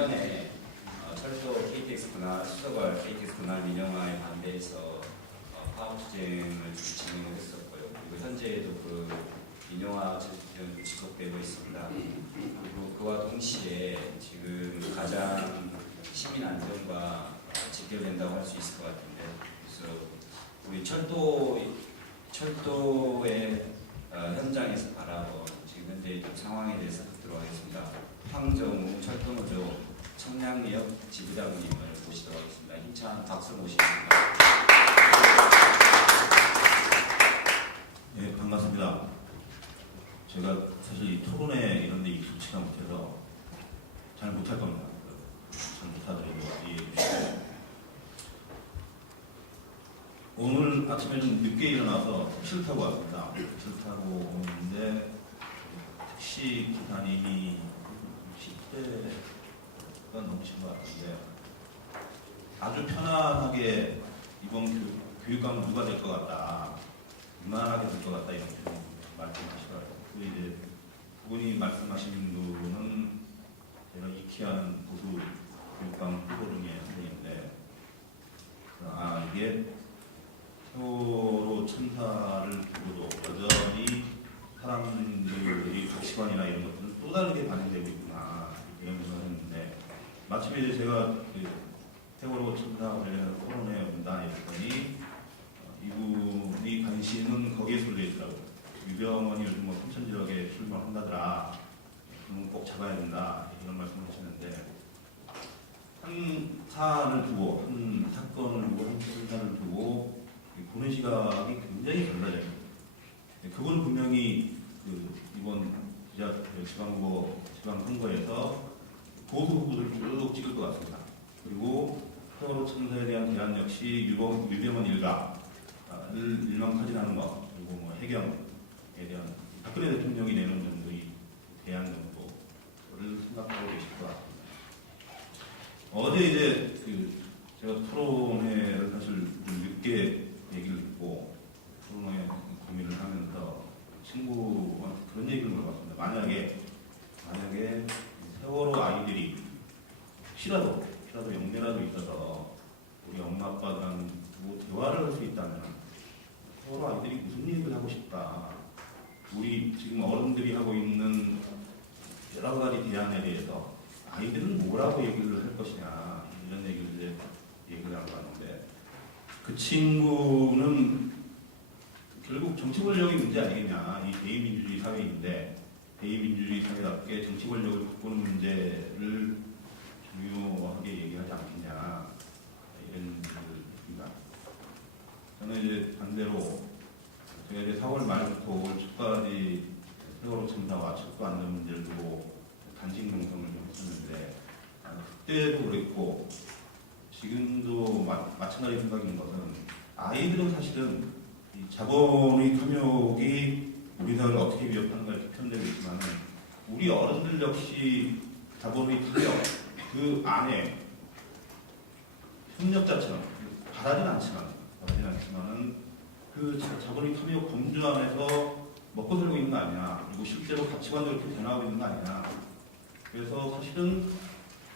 작년에 철도 KTX 분할 수서발 KTX 분할 민영화에 반대해서 파업투쟁을 진행을 했었고요. 그리고 현재에도 그 민영화 투쟁이 지속되고 있습니다. 그리고 그와 동시에 지금 가장 시민 안전과 직결된다고 할 수 있을 것 같은데, 그래서 우리 철도의 현장에서 바라본 지금 현재 좀 상황에 대해서 듣도록 하겠습니다. 황정우 철도노조 청량리역 지부장님을 모시도록 하겠습니다. 힘찬 박수 모시겠습니다. 네, 반갑습니다. 제가 사실 이 토론회 이런 데 익숙치가 못해서 잘 못할 겁니다. 잘 못하더라도 이해해 주시고. 오늘 아침에 좀 늦게 일어나서 택시를 타고 왔습니다. 택시를 타고 오는데 택시 기사님이 10대가 넘으신 것 같은데 아주 편안하게 이번 교육감은 누가 될 것 같다, 무난하게 될 것 같다, 이렇게 말씀하시더라고요. 그 이제 그분이 말씀하신 분은 제가 익히하는 보수 교육감 후보 중에 한 분인데, 이게 세월호 참사를 두고도 여전히 사람들의 가치관이나 이런 것들은 또 다르게 반영되고 있구나, 이런 생각을 했는데, 마침에 이제 제가 세월호 참사 관련해서 토론회 온다 했더니 이분이 관심은 거기에 쏠려 있더라고요. 유병원이 요즘 뭐 삼천지역에 출마한다더라, 그럼 꼭 잡아야 된다, 이런 말씀을 하시는데, 한 사안을 두고, 한 사건을 두고, 한 사안을 두고 보는 시각이 굉장히 달라져요. 그건 분명히 이번 지방선거에서 보수 후보들을 쭉 찍을 것 같습니다. 그리고 세월호 참사에 대한 대안 역시 유병원 일가를 일망타진하는 것, 그리고 뭐 해경에 대한 박근혜 대통령이 내놓은 정도의 대안 정도를 생각하고 계실 것 같습니다. 어제 이제 제가 토론회를 사실 좀 늦게 얘기를 듣고 토론회 고민을 하면서 친구한테 그런 얘기를 물어봤습니다. 만약에 세월호 아이들이 혹시라도 영매라도 있어서 우리 엄마 아빠랑 대화를 할 수 있다면 세월호 아이들이 무슨 얘기를 하고 싶다, 우리 지금 어른들이 하고 있는 여러 가지 대안에 대해서 아이들은 뭐라고 얘기를 할 것이냐, 이런 얘기를 하고 왔는데, 그 친구는 결국 정치 권력이 문제 아니겠냐, 이 대의민주주의 사회인데 대의민주주의 사회답게 정치 권력을 바꾸는 문제를 중요하게 얘기하지 않겠냐, 이런 얘기를 했습니다. 저는 이제 반대로 제가 이제 4월 말부터 5월 초까지 세월호 참사와 철도 안전 문제를 두고 단식 농성을 좀 했었는데, 그때도 그랬고 지금도 마찬가지 생각인 것은, 아이들은 사실은 이 자본의 탐욕이 우리 사회를 어떻게 위협하는가 이렇게 표현되고 있지만, 우리 어른들 역시 자본의 탐욕 그 안에 협력자처럼 바라진 않지만은 그 자본의 탐욕 범주 안에서 먹고 살고 있는 거 아니냐, 그리고 실제로 가치관도 이렇게 변하고 있는 거 아니냐. 그래서 사실은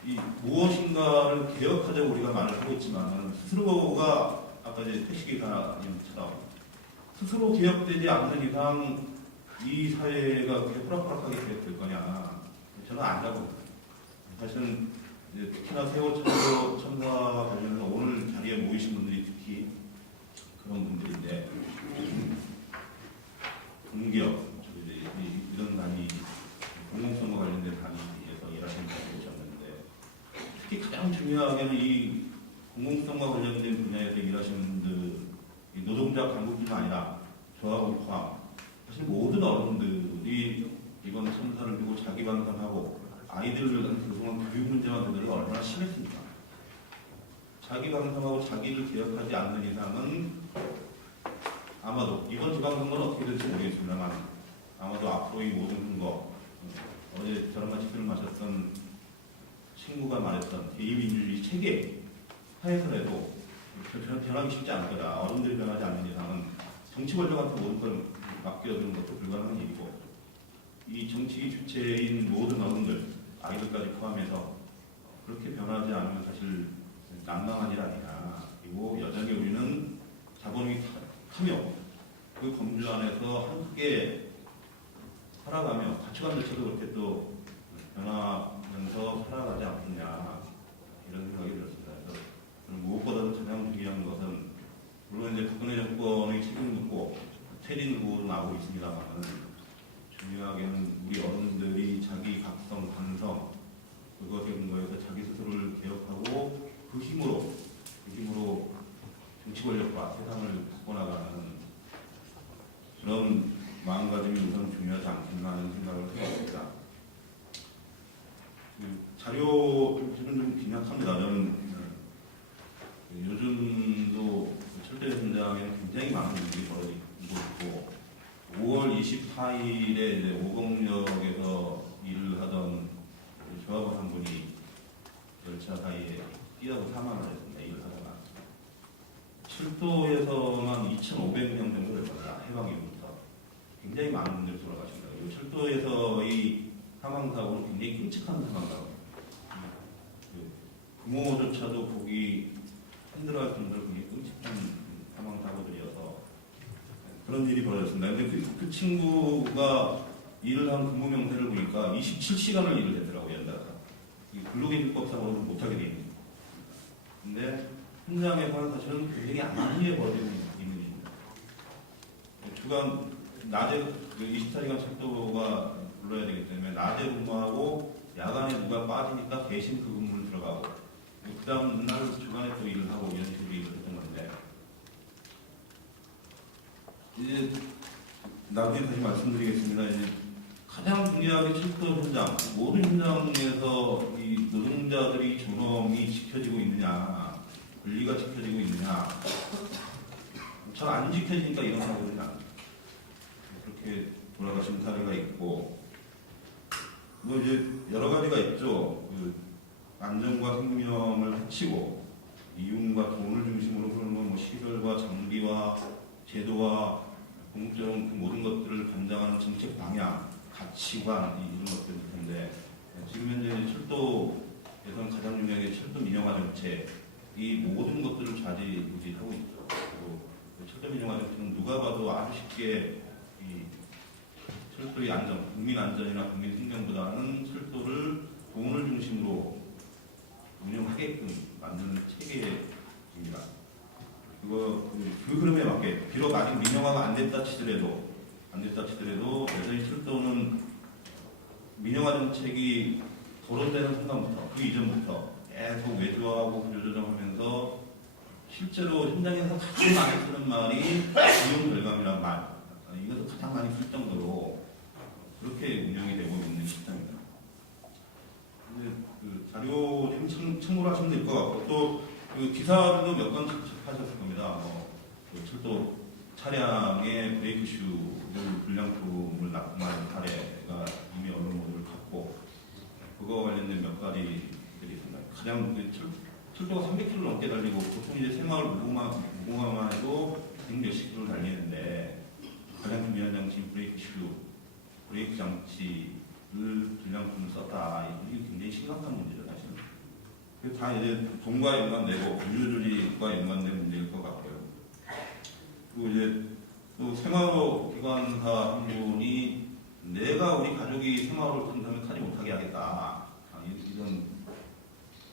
이 무엇인가를 개혁하자고 우리가 말을 하고 있지만, 스스로가 아까 이제 택시기사님처럼 스스로 개혁되지 않는 이상 이 사회가 그렇게 호락호락하게 개혁될 거냐, 저는 아니라고 봅니다. 사실은 이제 특히나 세월호 참사 관련해서 오늘 자리에 모이신 분들이 특히 그런 분들인데, 공기업 이런 단위, 공공선거 관련된 단위에서 일하시는 분들이 오셨는데, 특히 가장 중요하게는 이 공공성과 관련된 분야에서 일하시는 분들, 노동자 간부뿐만 아니라 저하고 포함, 사실 모든 어른들이 이번 참사를 두고 자기 방관하고 아이들을 그동안 교육 문제만 되들이 얼마나 심했습니까? 자기 방관하고 자기를 개혁하지 않는 이상은 아마도 이번 지방선거는 어떻게 될지 모르겠습니다만, 아마도 앞으로 이 모든 선거, 어제 저랑 같이 술을 마셨던 친구가 말했던 대의민주주의 체계 하에서라도 변하기 쉽지 않을 거다. 어른들이 변하지 않는 이상은 정치 권력한테 모든 걸 맡겨두는 것도 불가능한 일이고, 이 정치 주체인 모든 어른들, 아이들까지 포함해서 그렇게 변하지 않으면 사실 난감한 일 아니냐. 그리고 여전히 우리는 자본주의 탐욕, 그 검주 안에서 함께 살아가며 가치관조차도 그렇게 또 변하면서 살아가지 않겠냐 이런 생각이 들었습니다. 그래서 무엇보다도 가장 중요한 것은 물론 이제 박근혜 정권의 책임을 묻고 퇴진 후보도 나오고 있습니다만 중요하게는 우리 어른들이 자기 각성, 반성 그것에 근거해서 자기 스스로를 개혁하고 그 힘으로 정치 권력과 세상을 바꿔나가는 그런 마음가짐이 우선 중요하지 않겠나 하는 생각을 해봤습니다. 자료 지금 좀 빈약합니다. 저는 요즘도 철도 현장에는 굉장히 많은 일이 벌어지고 있고 5월 24일에 이제 오곡역에서 일을 하던 조합원 한 분이 열차 사이에 뛰어서 사망을 했습니다. 일을 하다가 철도에서만 2,500명 정도 될 겁니다. 해방 이후부터 굉장히 많은 분들이 돌아가십니다. 그리고 철도에서의 사망사고는 굉장히 끔찍한 사망사고. 부모조차도 보기 힘들어할 정도로 굉장히 끔찍한 사망사고들이어서 그런 일이 벌어졌습니다. 근데 그 친구가 일을 한 근무 명세를 보니까 27시간을 일을 했더라고요, 연달아. 근로기준법상으로 못하게 돼 있는. 근데 현장에서는 사실은 굉장히 안하게 벌어지고 있는 일입니다. 주간, 낮에 24시간 철도가 불러야 되기 때문에 낮에 근무하고 야간에 누가 빠지니까 대신 그 근무를 들어가고 그 다음 날 주간에 또 일을 하고 이런 식으로 일을 했던 건데 이제 나중에 다시 말씀드리겠습니다. 이제 가장 중요하게 철도 현장, 모든 현장에서 이 노동자들이 존엄이 지켜지고 있느냐, 권리가 지켜지고 있느냐, 잘 안 지켜지니까 이런 사고들이 납니다. 그렇게 돌아가신 사례가 있고, 뭐 이제 여러 가지가 있죠. 그 안전과 생명을 해치고 이윤과 돈을 중심으로 흐르는 뭐 시설과 장비와 제도와 공적인 그 모든 것들을 관장하는 정책 방향, 가치관 이런 것들일 텐데 지금 현재 철도에서는 가장 중요하게 철도 민영화 정책 이 모든 것들을 좌지우지하고 있죠. 그리고 철도 민영화 정책은 누가 봐도 아주 쉽게 이 철도의 안전, 국민 안전이나 국민 생명보다는 철도를 돈을 중심으로 운영하게끔 만드는 체계입니다. 그 흐름에 맞게 비록 아직 민영화가 안 됐다 치더라도 여전히 철도는 민영화 정책이 거론되는 순간부터 그 이전부터 계속 외주화하고 구조조정하면서 실제로 현장에서 가장 많이 쓰는 말이 이용 절감이란 말 이것도 가장 많이 쓸 정도로 그렇게 운영이 되고 있는 시점입니다. 그 자료 좀 참고를 하시면 될 것 같고 또 그 기사도 몇 건 접하셨을 겁니다. 그 철도 차량의 브레이크 슈를 불량품을 납품한 사례가 이미 언론 보도를 갖고 그거 관련된 몇 가지들이 있습니다. 가장 그 철도가 300km 넘게 달리고 보통 이제 생활 무궁화만 해도 100몇십 km 달리는데 가장 중요한 장치인 브레이크 장치를 불량품을 썼다. 이게 굉장히 심각한 문제죠, 사실은. 다 이제 돈과 연관되고 법률조리과 연관된 문제일 것 같고요. 그리고 이제 또 생활호 기관사 한 분이 내가 우리 가족이 생활호를 탄다면 타지 못하게 하겠다. 이런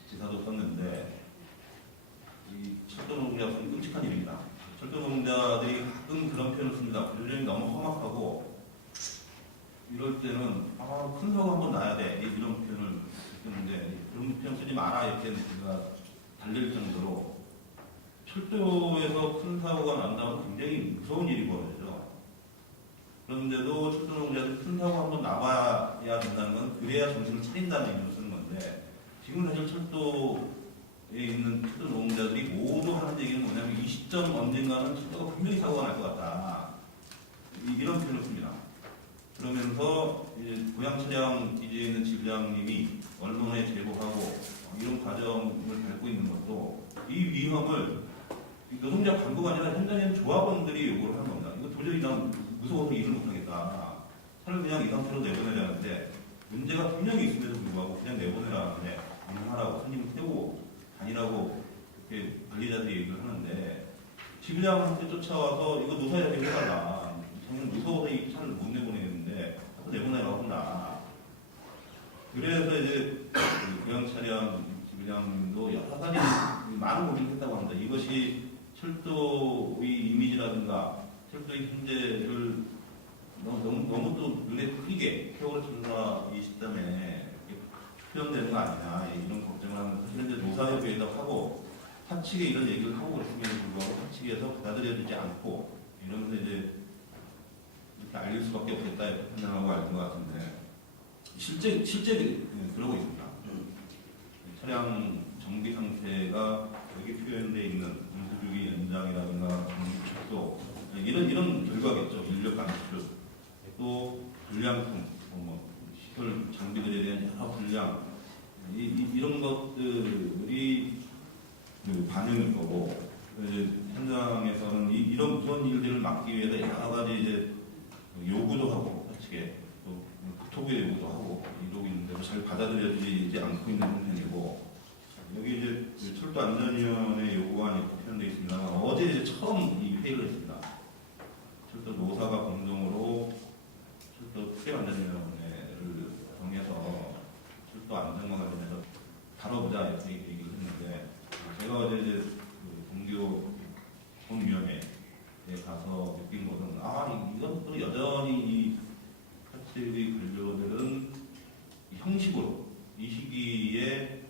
기사도 썼는데 이 철도노동자는 끔찍한 일입니다. 철도노동자들이 가끔 그런 표현을 씁니다. 구조조정이 너무 험악하고 이럴 때는 큰 사고 한번 나야 돼. 이런 표현을 쓰는데 그런 표현 쓰지 마라 이렇게 제가 달릴 정도로 철도에서 큰 사고가 난다면 굉장히 무서운 일이 벌어지죠. 그런데도 철도노동자들이 큰 사고 한번 나봐야 된다는 건 그래야 정신을 차린다는 의미로 쓰는 건데 지금 사실 철도에 있는 철도노동자들이 모두 하는 얘기는 뭐냐면 이 시점 언젠가는 철도가 분명히 사고가 날 것 같다. 이런 표현을 씁니다. 그러면서 이제 고양 차량 뒤에 있는 지부장님이 언론에 제보하고 이런 과정을 밟고 있는 것도 이 위험을 노동자 광고가 아니라 현장에는 조합원들이 요구를 하는 겁니다. 이거 도저히 난 무서워서 일을 못하겠다. 차를 그냥 이 상태로 내보내자는데 문제가 분명히 있음에도 불구하고 그냥 내보내라는데 안 하라고 지부장한테 쫓아와서 이거 노사에 내보내달라. 저는 무서워서 이 차를 못 내보내는데 자꾸 내보내라고 한다. 그래서 이제 그 고양 차량 지부장도 여러 가지 많은 고민을 했다고 합니다. 이것이 철도의 이미지라든가 철도의 현재를 너무 또 눈에 띄게 세월호 참사 이 시점에 표현되는 거 아니냐 이런 걱정을 하면서 현재 노사협의회도 하고 사측에 이런 얘기를 하고 그랬음에도 불구하고 사측에서 받아들여지지 않고 이러면서 이제 이렇게 알릴 수밖에 없겠다 이렇게 판단하고 알는 것 같은데 실제 그러고 있습니다. 차량 정비 상태가 여기 표현되어 있는 운수주기 연장이라든가 정비 축소 이런 결과겠죠. 인력 감축 또 불량품 시설 장비들에 대한 여러 불량 이런 것들이 그 반영일 거고 현장에서는 이런 그런 일들을 막기 위해서 여러 가지 이제 요구도 하고 사측에 또 국토부의 요구도 하고 이러고 있는데도 잘 받아들여지지 않고 있는 형편이고 여기 이제 그 철도 안전위원회 요구안이 표현되어 있습니다. 어제 이제 처음 이 회의를 했습니다. 철도 노사가 공동으로 철도 특별안전위원회를 정해서 철도 안전과 관련해서 다뤄보자 이렇게 얘기를 했는데 제가 어제 이제 그 동교 본위원회에 가서 느낀 것은 이건 또 여전히 이 사측의 관료들은 형식으로 이 시기에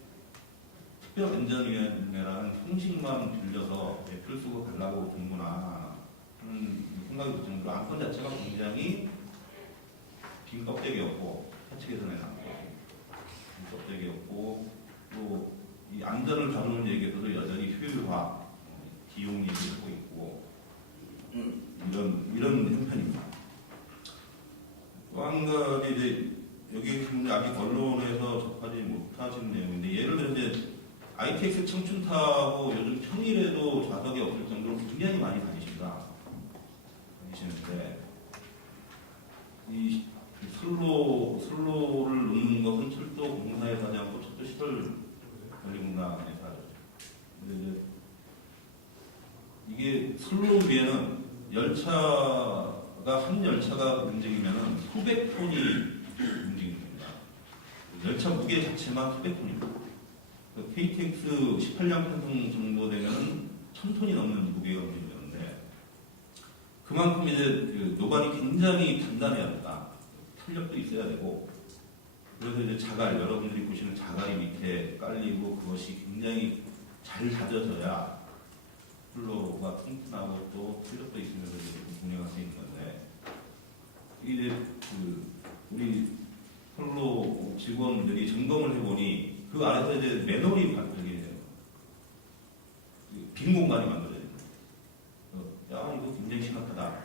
특별안전위원회라는 형식만 빌려서 풀 쓰고 가려고 준구나 하는 생각이 들 정도로 안건 자체가 굉장히 빈 껍데기였고 사측에서는 빈 껍데기였고 또 이 안전을 다루는 얘기에서도 여전히 효율화, 기용 얘기를 하고 있고 이런 형편입니다. 또 한 가지 이제 여기 아직 언론에서 접하지 못하신 내용인데 예를 들어 이제 ITX 청춘타고 요즘 평일에도 좌석이 없을 정도로 굉장히 많이 다니시는데 이 슬로를 놓는 것은 철도 공사에서 하지 않고 철도 시설 관리공단에서 하죠. 근데 이게 슬로 위에는 한 열차가 움직이면은 수백 톤이 움직입니다. 열차 무게 자체만 수백 톤입니다. KTX 18량 편성 정도 되면 1000톤이 넘는 무게가 움직이는데 그만큼 이제 그 노관이 굉장히 단단해야 된다. 탄력도 있어야 되고 그래서 이제 자갈 여러분들이 보시는 자갈이 밑에 깔리고 그것이 굉장히 잘 다져져야 플로가 튼튼하고 또 탄력도 있으면서 운행할 수 있는 건데 이제 그 우리 플로 직원들이 점검을 해보니 그 안에서 이제 맨홀이 빈 공간이 만들어져요. 야 이거 굉장히 심각하다.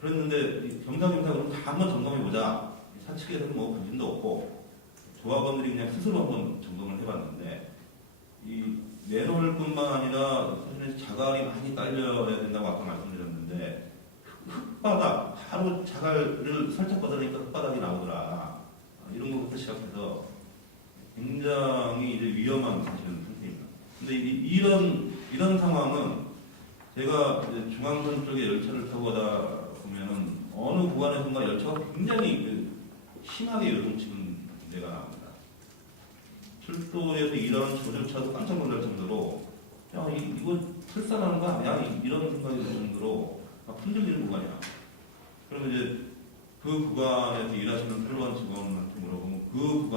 그랬는데 겸사겸사 그럼 다 한번 점검해보자. 사측에서는 뭐 관심도 없고 조합원들이 그냥 스스로 한번 점검을 해봤는데 이 맨홀뿐만 아니라 사실은 자갈이 많이 깔려야 된다고 아까 말씀드렸는데 흙바닥 바로 자갈을 살짝 걷어내니까 흙바닥이 나오더라. 이런 것부터 시작해서 굉장히 이제 위험한 사실은 상태입니다. 근데 이런 상황은 제가 이제 중앙선 쪽에 열차를 타고 가다 보면은 어느 구간에선가 열차가 굉장히 심하게 요동치는 데가 나옵니다. 철도에서 일하는 저조차도 깜짝 놀랄 정도로 야 이거 설산하는 거 아니야? 이런 생각이 들 정도로 막 흔들리는 구간이야. 그러면 이제 그 구간에서 일하시는 플로원 직원한테 물어보면 그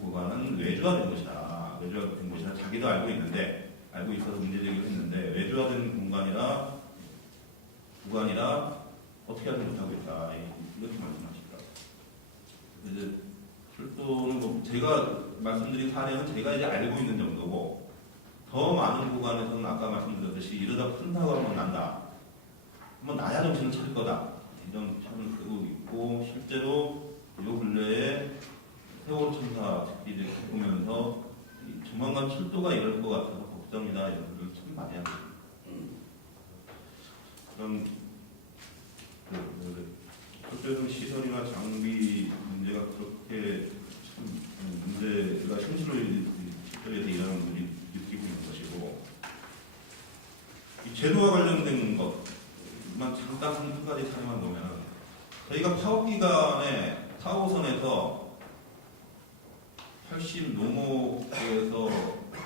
구간은 외주화된 것이다. 외주화된 것이라 자기도 알고 있어서 문제제기를 했는데 외주화된 구간이라 어떻게 하지 못하고 있다. 이렇게 말씀하시더라고요. 이제 철도는 뭐 제가 말씀드린 사례는 제가 이제 알고 있는 정도고 더 많은 구간에서는 아까 말씀드렸듯이 이러다 큰 사고가 난다. 한번 나야 정신을 차릴 거다. 이런 편을 쓰고 있고 실제로 요 근래에 세월호 참사 특히 보면서 조만간 철도가 이럴 것 같아서 걱정이다 이런 걸 참 많이 합니다. 그런 철도에서 시설이나 장비 문제가 그렇게 참 문제가 현실로 철도에서 일하는 분이 느끼고 있는 것이고 이 일단 한 가지 사례만 보면 저희가 파업 기간에 4호선에서 80 노목에서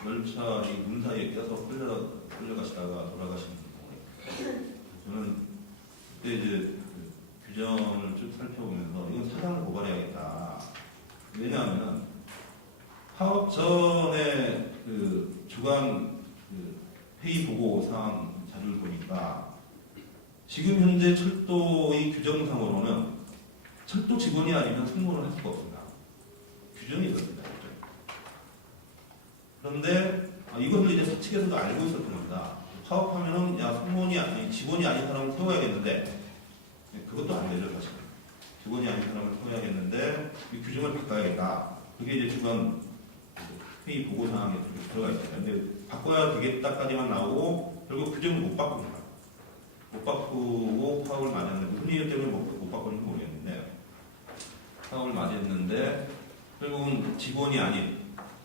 열차 이 문 사이에 껴서 끌려가시다가 돌아가신 경우에 저는 그때 이제 그 규정을 쭉 살펴보면서 이건 사장을 고발해야겠다. 왜냐하면 파업 전에 그 주간 그 회의 보고 사항 자료를 보니까 지금 현재 철도의 규정상으로는 철도 직원이 아니면 승무원을 할 수가 없습니다. 규정이 그렇습니다. 그런데 이것을 이제 사측에서도 알고 있었던 겁니다. 파업하면은 야 승무원이 아니 직원이 아닌 사람을 태워야겠는데 그것도 안 되죠 사실. 직원이 아닌 사람을 태워야겠는데 이 규정을 바꿔야겠다. 그게 이제 주간 회의 보고 사항에 들어가 있어요. 근데 바꿔야 되겠다까지만 나오고 결국 규정을 못 바꿉니다. 못 바꾸고 파업을 맞았는데 무슨 이유 때문에 못 바꾸는지 모르겠는데 파업을 맞았는데 결국은 직원이 아닌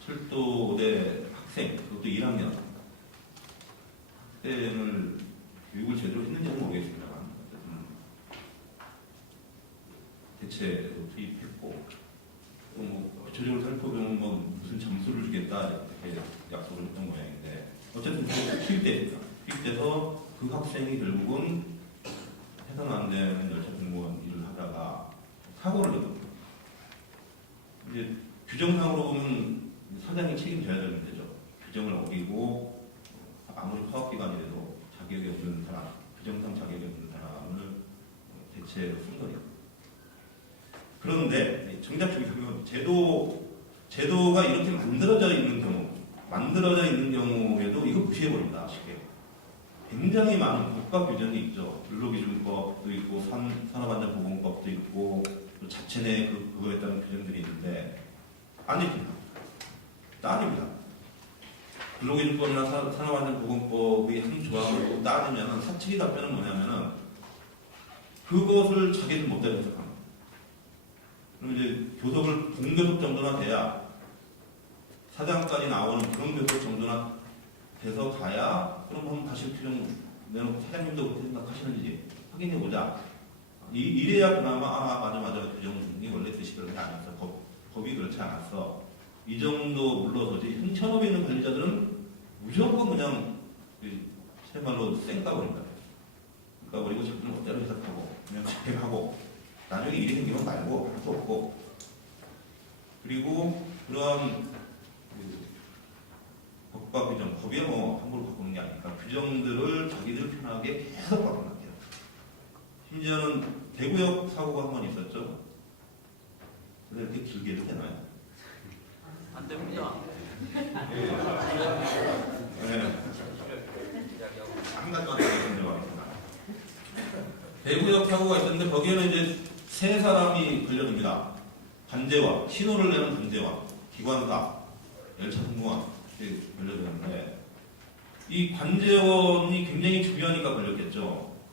철도대 학생 그것도 1학년 학생을 교육을 제대로 했는지는 모르겠습니다만 대체로 투입했고 또 뭐 구체적으로 살펴보면 뭐 무슨 점수를 주겠다 이렇게 약속을 했던 모양인데 어쨌든 투입됐습니다. 투입돼서 그 학생이 결국은 해당 안 되는 열차 공무원 일을 하다가 사고를 냈습니다. 이제 규정상으로 보면 사장이 책임져야 되는 문제죠. 규정을 어기고 아무리 파업기간이라도 자격이 없는 사람, 규정상 자격이 없는 사람을 대체로 쓴 거예요. 그런데 정작 보면 제도가 이렇게 만들어져 있는 경우에도 이거 무시해버립니다. 쉽게. 굉장히 많은 국가 규정이 있죠. 근로기준법도 있고 산업안전보건법도 있고 또 자체 내에 그거에 따른 규정들이 있는데 아닙니다. 따집니다. 근로기준법이나 산업안전보건법의 한 조항을 따지면 사측의 답변은 뭐냐면은 그것을 자기들 못되는 해석합니다. 그럼 이제 교섭을 공교섭 정도나 돼야 사장까지 나오는 그런 교섭 정도나 돼서 가야 그럼 한번 다시 규정 내놓고 사장님도 그렇게 생각하시는지 확인해보자. 이래야 그나마 맞아 규정이 원래 뜻이 그렇게 않았어. 법이 그렇지 않았어. 이 정도 물러서지 현업에 있는 관리자들은 무조건 그냥 새 말로 쌩까버린다. 까버리고 자기는 멋대로 해석하고 그냥 집행하고 나중에 일이 생기면 말고 할 수 없고 그리고 그러한 법과 규정, 법이야 뭐 함부로 바꾸는 게 아니니까 규정들을 자기들 편하게 계속 바꿔놨대요. 심지어는 대구역 사고가 한 번 있었죠. 그래서 이렇게 길게 해도 되나요? 안 됩니다. 한 가지만 더 말씀드리겠습니다. 대구역 사고가 있었는데 거기에는 이제 세 사람이 걸려듭니다. 반제와 신호를 내는 반제와 기관사, 열차 승무원 이렇게 걸려드는데 이 관제원이 굉장히 중요하니까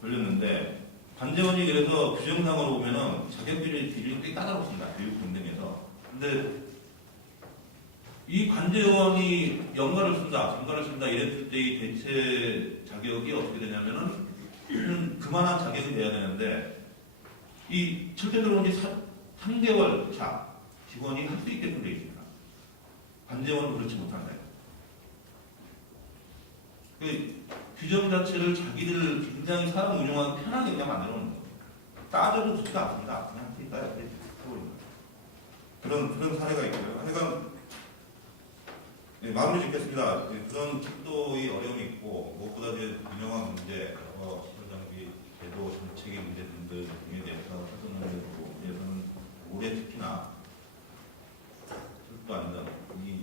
걸렸는데 관제원이 그래서 규정상으로 보면은 자격 기준이 꽤 까다롭습니다. 교육 공등에서. 근데 이 관제원이 연가를 쓴다 이랬을 때의 대체 자격이 어떻게 되냐면은 그만한 자격이 돼야 되는데 이 철저적으로 이제 3개월 차 직원이 할 수 있게끔 되어 있습니다. 관제원은 그렇지 못한다. 그 규정 자체를 자기들 굉장히 사람 운영하기 편하게 그냥 만들어 놓는 거예요. 따져도 좋지가 않습니다. 그냥 따야 돼. 그런 사례가 있고요. 하여간 마무리 짓겠습니다. 그런 철도의 어려움이 있고 무엇보다 이제 유명한 문제, 시설장비, 제도, 정책의 문제 등등에 대해서 대해서는 올해 특히나 철도 안전 이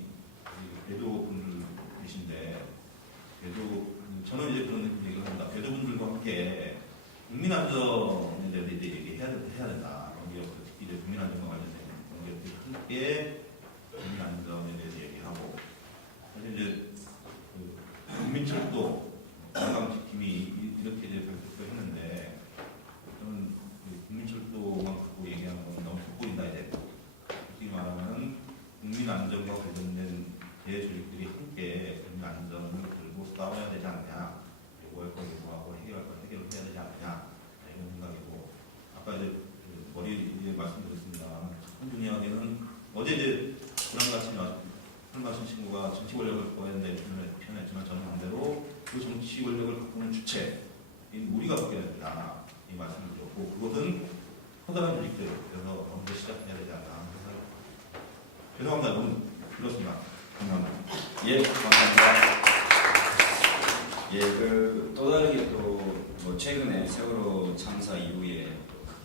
배도분들 계신데 저는 이제 그런 얘기를 합니다. 배도분들과 함께 국민안전에 대해서 이제 얘기해야 된다. 특히 이제 국민안전과 관련된 연기업들 함께 국민안전에 대해서 얘기하고 사실 이제 국민철도 관광지킴이 이렇게 이제 발표를 했는데 저는 국민철도만 갖고 얘기하는 건 너무 돋보인다 이제 솔직히 말하면 국민안전과 관련된 대조직들이 함께 국민안전을 들고 싸워야 되지 않느냐 요구할 거 요구하고 해결할 거 해결을 해야 되지 않느냐 말씀드렸습니다. 참 중요하게는 어제 이제 불안같이 훌마신 친구가 정치 권력을 갖고 있는데 표현했지만 저는 반대로 그 정치 권력을 갖고 있는 주체인 우리가 바뀌어야 된다 이 말씀을 드렸고 그것은 커다란 조직들에서 먼저 시작해야 되지 않나. 그래서 죄송합니다. 너무 길었습니다. 감사합니다. 예, 감사합니다. 예, 또 다르게 또 뭐 최근에 세월호 참사 이후에